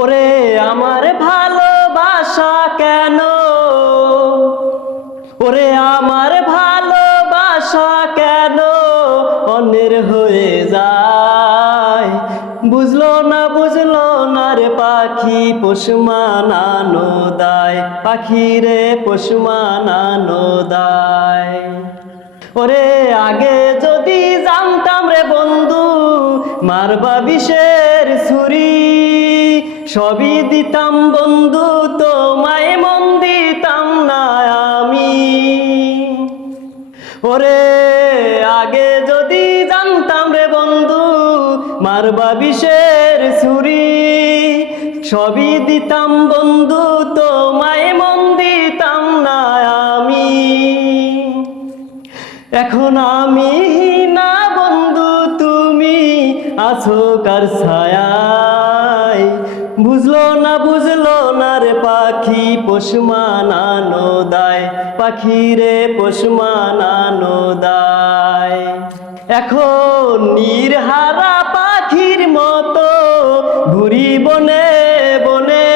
ওরে আমার ভালোবাসা কেন, ওরে আমার ভালোবাসা কেন অন্যের হয়ে যায়। বুঝলো না রে পাখি পোষ মানানো দায়, পাখি রে পোষ মানানো দায়। ওরে আগে যদি জানতাম রে বন্ধু মারবা বিষের ছুরি, সবই দিতাম বন্ধু তোমায় মন দিতাম না আমি। ওরে আগে যদি জানতাম রে বন্ধু মারবা বিষের ছুরি, সবই দিতাম বন্ধু তোমায় মন দিতাম না আমি। এখন আমি না বন্ধু তুমি আছো কার ছায়ায়। বুঝলো না রে পাখি পোষ মানানো দায়, পাখি রে পোষ মানানো দায়। এখন নির্হারা পাখির মতো ঘুরি বনে বনে,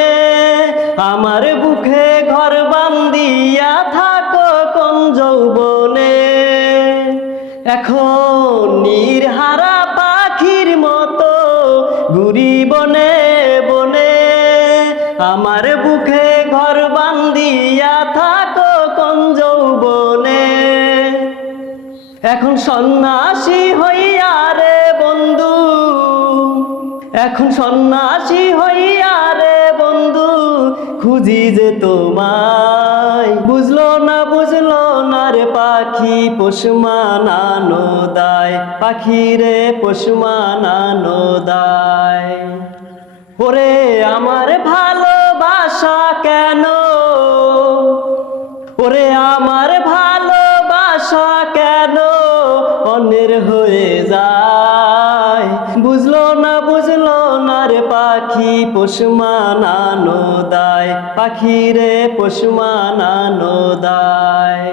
আমার বুকে ঘর বান্ধিয়া থাকো কোন যৌবনে। এখন নির্হারা পাখির মতো ঘুরি বনে বনে, আমার বুকে ঘর বান্ধিয়া থাকো কোন যৌবনে। এখন সন্ন্যাসী হইয়া রে বন্ধু, এখন সন্ন্যাসী হইয়া রে বন্ধু খুঁজি যে তোমায়। বুঝলো না রে পাখি পোষ মানানো দায়, পাখি রে পোষ মানানো দায়। ওরে আমার ভালোবাসা কেন, ওরে আমার ভালোবাসা কেন অন্যের হয়ে যায়। বুঝলো না রে পাখি পোষ মানানো দায়, পাখি রে পোষ মানানো দায়।